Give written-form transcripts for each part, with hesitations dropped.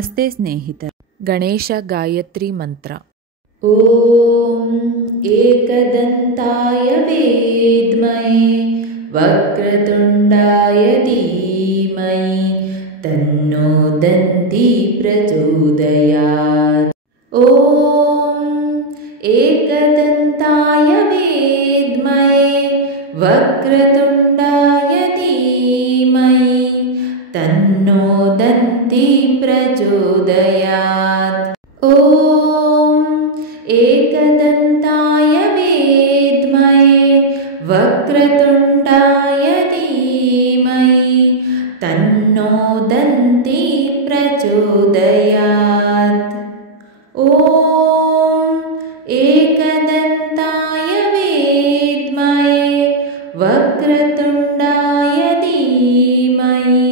ನಮಸ್ತೆ ಸ್ನೇಹಿತರೆ. ಗಣೇಶ ಗಾಯತ್ರಿ ಮಂತ್ರ. ಓಂ ಏಕದಂತಾಯ ವಿದ್ಮಹೇ ವಕ್ರತುಂಡಾಯ ಧೀಮಹಿ ತನ್ನೋ ದಂತಿ ಪ್ರಚೋದಯಾತ್. ಓಂ ಏಕದಂತಾಯ ವಿದ್ಮಹೇ ವಕ್ರತುಂಡಾಯ ಧೀಮಹಿ ತನ್ನೋ ದಂತಿ ಪ್ರಚೋದಯಾತ್. ಓಂ ಏಕದಂತಾಯ ವಿದ್ಮಹೇ ವಕ್ರತುಂಡಾಯ ಧೀಮಹಿ ತನ್ನೋ ದಂತಿ ಪ್ರಚೋದಯಾತ್. ಓಂ ಏಕದಂತಾಯ ವಿದ್ಮಹೇ ವಕ್ರತುಂಡಾಯ ಧೀಮಹಿ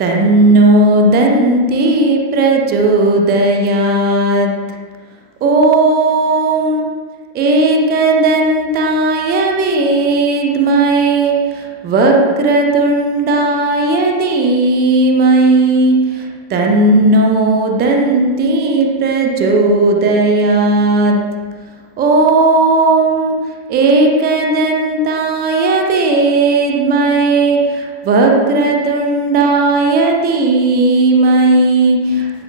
ತನ್ನೋ ದಂತಿ ಪ್ರಚೋದಯಾತ್. ಓಂ ಏಕದಂತಾಯ ವಿದ್ಮಹೇ ವಕ್ರತುಂಡಾಯ ಧೀಮಹಿ ತನ್ನೋ ದಂತಿ ಪ್ರಚೋದಯಾತ್. ಓಂ ಏಕದಂತಾಯ ವಿದ್ಮಹೇ ವಕ್ರತುಂಡಾಯ ಧೀಮಹಿ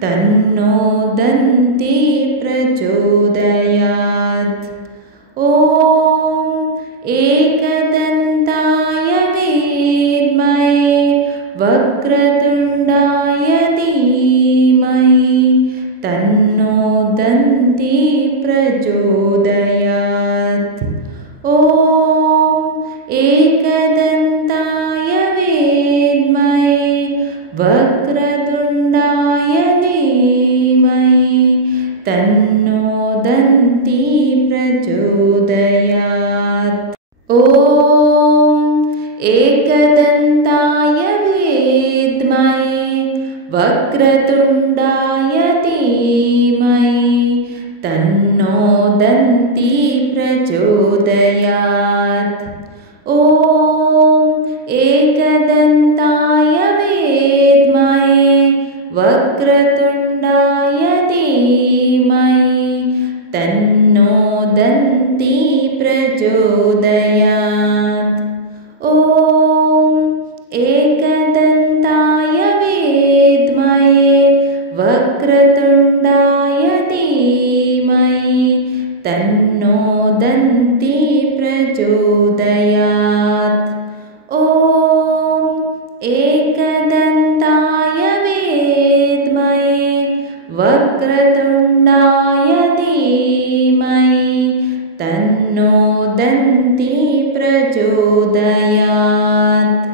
ತನ್ನೋ ದಂತಿ ಪ್ರಚೋದಯಾತ್. ಓಂ ಏಕದಂತಾಯ ವಿದ್ಮಹೇ ವಕ್ರತುಂಡಾಯ ಧೀಮಹಿ ತನ್ನೋ ದಂತಿ ಪ್ರಚೋದಯಾತ್. ಓಂ ಏಕದಂತಾಯ ವಿದ್ಮಹೇ ವಕ್ರತುಂಡಾಯ ಧೀಮಹಿ ತನ್ನೋ ದಂತಿ ಪ್ರಚೋದಯಾತ್. ಓಂ ಏಕದಂತಾಯ ವಿದ್ಮಹೇ ವಕ್ರತುಂಡಾಯ ಧೀಮಹಿ ತನ್ನೋ ದಂತಿ ಪ್ರಚೋದಯಾತ್. ಓಂ ಏಕದಂತಾಯ ವಿದ್ಮಹೇ ವಕ್ರತುಂಡಾಯ ಧೀಮಹಿ ತನ್ನೋ ದಂತಿ ಪ್ರಚೋದಯಾತ್. ಓಂ ಏಕದಂತಾಯ ವಿದ್ಮಹೇ ವಕ್ರತುಂಡಾಯ ಧೀಮಹಿ ತನ್ನೋ ದಂತಿ ಪ್ರಚೋದಯಾತ್. ಓಂ ಏಕದಂತಾಯ ವಿದ್ಮಹೇ ವಕ್ರತುಂಡಾಯ ಧೀಮಹಿ ತನ್ನೋ ದಂತಿ ಪ್ರಚೋದಯಾತ್.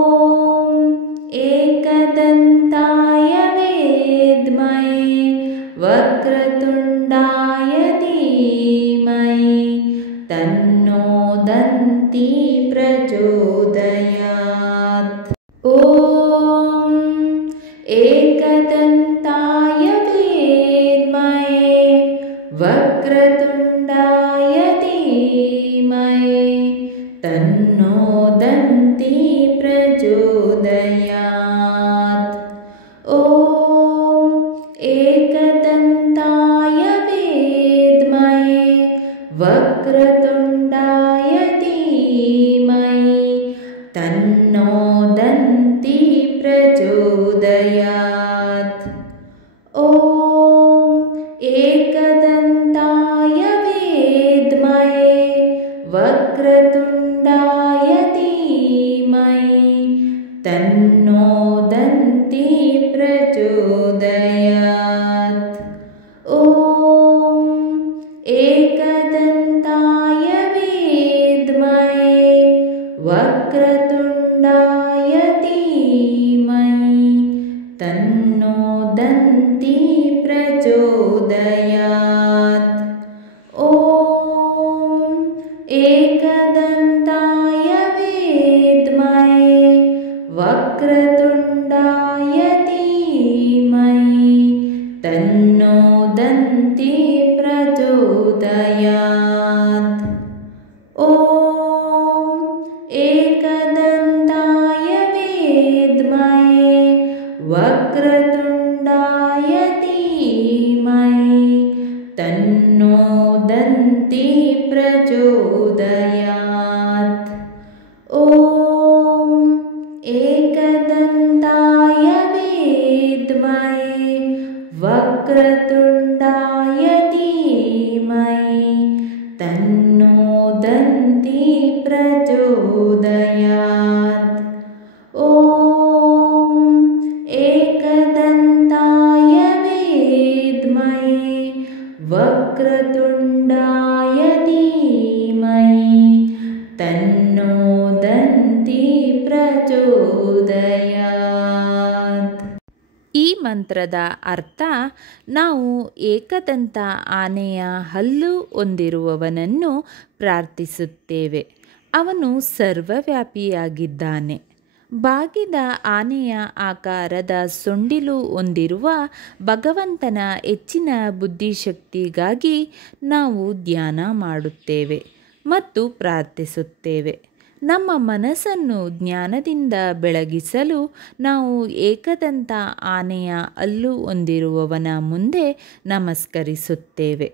ಓಂ ಏಕದಂತಾಯ ವಿದ್ಮಹೇ ವಕ್ರತುಂಡಾಯ ಧೀಮಹಿ ತನ್ನೋ ದಂತಿ ಪ್ರಚೋದಯಾತ್. ಓಂ ಏಕದಂತಾಯ ವಿದ್ಮಹೇ ವಕ್ರತುಂಡಾಯ ಧೀಮಹಿ ತನ್ನೋ ದಂತಿ ಪ್ರಚೋದಯಾತ್. ಓಂ ಏಕದಂತಾಯ ವಿದ್ಮಹೇ ವಕ್ರತುಂಡಾಯ ಧೀಮಹಿ ತನ್ನೋ ದಂತಿ ಪ್ರಚೋದಯಾತ್. ಓಂ ಏಕದಂತಾಯ ವಿದ್ಮಹೇ ವಕ್ರತುಂಡಾಯ ಧೀಮಹಿ ತನ್ನೋ ದಂತಿ ಪ್ರಚೋದಯಾತ್. ಓಂ ಏಕದಂತಾಯ ವಿದ್ಮಹೇ ವಕ್ರತುಂಡಾಯ ಧೀಮಹಿ ತನ್ನೋ ದಂತಿ ಪ್ರಚೋದಯಾತ್. ಓಂ ಏಕದಂತಾಯ ವಿದ್ಮಹೇ ವಕ್ರತುಂಡಾಯ ಧೀಮಹಿ ತನ್ನೋ ದಂತಿ ಪ್ರಚೋದಯಾತ್. ಓಂ ಏಕದಂತಾಯ ವಿದ್ಮಹೇ ವಕ್ರತುಂಡಾಯ ॐ एकदन्ताय विद्महे वक्रतुण्डाय धीमहि तन्नो दन्ती प्रचोदयात्। ॐ एकदन्ताय विद्महे वक्रतुण्डाय धीमहि तन्नो दन्ती प्रचोदयात्। ಈ ಮಂತ್ರದ ಅರ್ಥ, ನಾವು ಏಕದಂತ ಆನೆಯ ಹಲ್ಲು ಹೊಂದಿರುವವನನ್ನು ಪ್ರಾರ್ಥಿಸುತ್ತೇವೆ. ಅವನು ಸರ್ವವ್ಯಾಪಿಯಾಗಿದ್ದಾನೆ. ಬಾಗಿದ ಆನೆಯ ಆಕಾರದ ಸೊಂಡಿಲು ಹೊಂದಿರುವ ಭಗವಂತನ ಹೆಚ್ಚಿನ ಬುದ್ಧಿಶಕ್ತಿಗಾಗಿ ನಾವು ಧ್ಯಾನ ಮಾಡುತ್ತೇವೆ ಮತ್ತು ಪ್ರಾರ್ಥಿಸುತ್ತೇವೆ. ನಮ್ಮ ಮನಸ್ಸನ್ನು ಜ್ಞಾನದಿಂದ ಬೆಳಗಿಸಲು ನಾವು ಏಕದಂತ ಆನೆಯ ಹಲ್ಲು ಹೊಂದಿರುವವನ ಮುಂದೆ ನಮಸ್ಕರಿಸುತ್ತೇವೆ.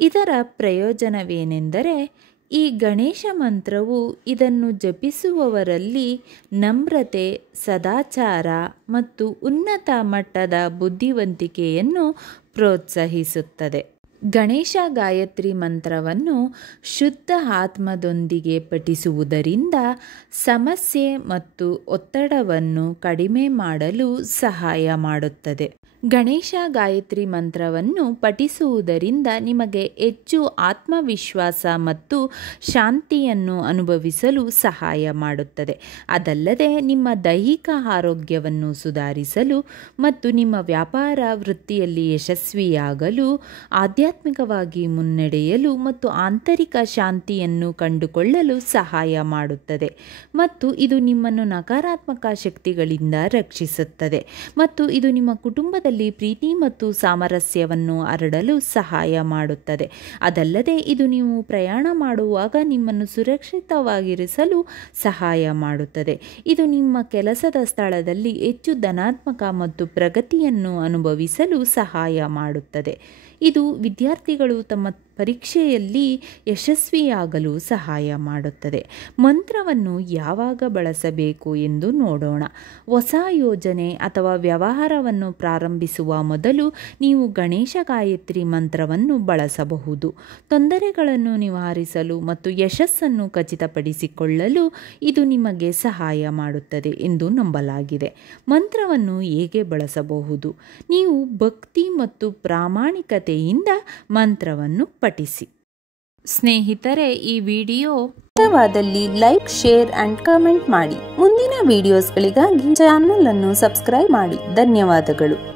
ಇದರ ಪ್ರಯೋಜನವೇನೆಂದರೆ, ಈ ಗಣೇಶ ಮಂತ್ರವು ಇದನ್ನು ಜಪಿಸುವವರಲ್ಲಿ ನಮ್ರತೆ, ಸದಾಚಾರ ಮತ್ತು ಉನ್ನತ ಮಟ್ಟದ ಬುದ್ಧಿವಂತಿಕೆಯನ್ನು ಪ್ರೋತ್ಸಾಹಿಸುತ್ತದೆ. ಗಣೇಶ ಗಾಯತ್ರಿ ಮಂತ್ರವನ್ನು ಶುದ್ಧ ಆತ್ಮದೊಂದಿಗೆ ಪಠಿಸುವುದರಿಂದ ಸಮಸ್ಯೆ ಮತ್ತು ಒತ್ತಡವನ್ನು ಕಡಿಮೆ ಮಾಡಲು ಸಹಾಯ ಮಾಡುತ್ತದೆ. ಗಣೇಶ ಗಾಯತ್ರಿ ಮಂತ್ರವನ್ನು ಪಠಿಸುವುದರಿಂದ ನಿಮಗೆ ಹೆಚ್ಚು ಆತ್ಮವಿಶ್ವಾಸ ಮತ್ತು ಶಾಂತಿಯನ್ನು ಅನುಭವಿಸಲು ಸಹಾಯ ಮಾಡುತ್ತದೆ. ಅದಲ್ಲದೆ ನಿಮ್ಮ ದೈಹಿಕ ಆರೋಗ್ಯವನ್ನು ಸುಧಾರಿಸಲು ಮತ್ತು ನಿಮ್ಮ ವ್ಯಾಪಾರ ವೃತ್ತಿಯಲ್ಲಿ ಯಶಸ್ವಿಯಾಗಲು, ಆಧ್ಯಾತ್ಮಿಕವಾಗಿ ಮುನ್ನಡೆಯಲು ಮತ್ತು ಆಂತರಿಕ ಶಾಂತಿಯನ್ನು ಕಂಡುಕೊಳ್ಳಲು ಸಹಾಯ ಮಾಡುತ್ತದೆ. ಮತ್ತು ಇದು ನಿಮ್ಮನ್ನು ನಕಾರಾತ್ಮಕ ಶಕ್ತಿಗಳಿಂದ ರಕ್ಷಿಸುತ್ತದೆ ಮತ್ತು ಇದು ನಿಮ್ಮ ಕುಟುಂಬದಲ್ಲಿ ಪ್ರೀತಿ ಮತ್ತು ಸಾಮರಸ್ಯವನ್ನು ಹರಡಲು ಸಹಾಯ ಮಾಡುತ್ತದೆ. ಅದಲ್ಲದೆ ಇದು ನೀವು ಪ್ರಯಾಣ ಮಾಡುವಾಗ ನಿಮ್ಮನ್ನು ಸುರಕ್ಷಿತವಾಗಿರಿಸಲು ಸಹಾಯ ಮಾಡುತ್ತದೆ. ಇದು ನಿಮ್ಮ ಕೆಲಸದ ಸ್ಥಳದಲ್ಲಿ ಹೆಚ್ಚು ಧನಾತ್ಮಕ ಮತ್ತು ಪ್ರಗತಿಯನ್ನು ಅನುಭವಿಸಲು ಸಹಾಯ ಮಾಡುತ್ತದೆ. ಇದು ವಿದ್ಯಾರ್ಥಿಗಳು ತಮ್ಮ ಪರೀಕ್ಷೆಯಲ್ಲಿ ಯಶಸ್ವಿಯಾಗಲು ಸಹಾಯ ಮಾಡುತ್ತದೆ. ಮಂತ್ರವನ್ನು ಯಾವಾಗ ಬಳಸಬೇಕು ಎಂದು ನೋಡೋಣ. ಹೊಸ ಯೋಜನೆ ಅಥವಾ ವ್ಯವಹಾರವನ್ನು ಪ್ರಾರಂಭಿಸುವ ಮೊದಲು ನೀವು ಗಣೇಶ ಗಾಯತ್ರಿ ಮಂತ್ರವನ್ನು ಬಳಸಬಹುದು. ತೊಂದರೆಗಳನ್ನು ನಿವಾರಿಸಲು ಮತ್ತು ಯಶಸ್ಸನ್ನು ಖಚಿತಪಡಿಸಿಕೊಳ್ಳಲು ಇದು ನಿಮಗೆ ಸಹಾಯ ಮಾಡುತ್ತದೆ ಎಂದು ನಂಬಲಾಗಿದೆ. ಮಂತ್ರವನ್ನು ಹೇಗೆ ಬಳಸಬಹುದು? ನೀವು ಭಕ್ತಿ ಮತ್ತು ಪ್ರಾಮಾಣಿಕತೆಯಿಂದ ಮಂತ್ರವನ್ನು ಪಠಿಸಿ. ಸ್ನೇಹಿತರೆ, ಈ ವಿಡಿಯೋ ಇಷ್ಟವಾದಲ್ಲಿ ಲೈಕ್, ಶೇರ್ ಅಂಡ್ ಕಮೆಂಟ್ ಮಾಡಿ. ಮುಂದಿನ ವಿಡಿಯೋಸ್ಗಳಿಗಾಗಿ ಚಾನಲ್ ಅನ್ನು ಸಬ್ಸ್ಕ್ರೈಬ್ ಮಾಡಿ. ಧನ್ಯವಾದಗಳು.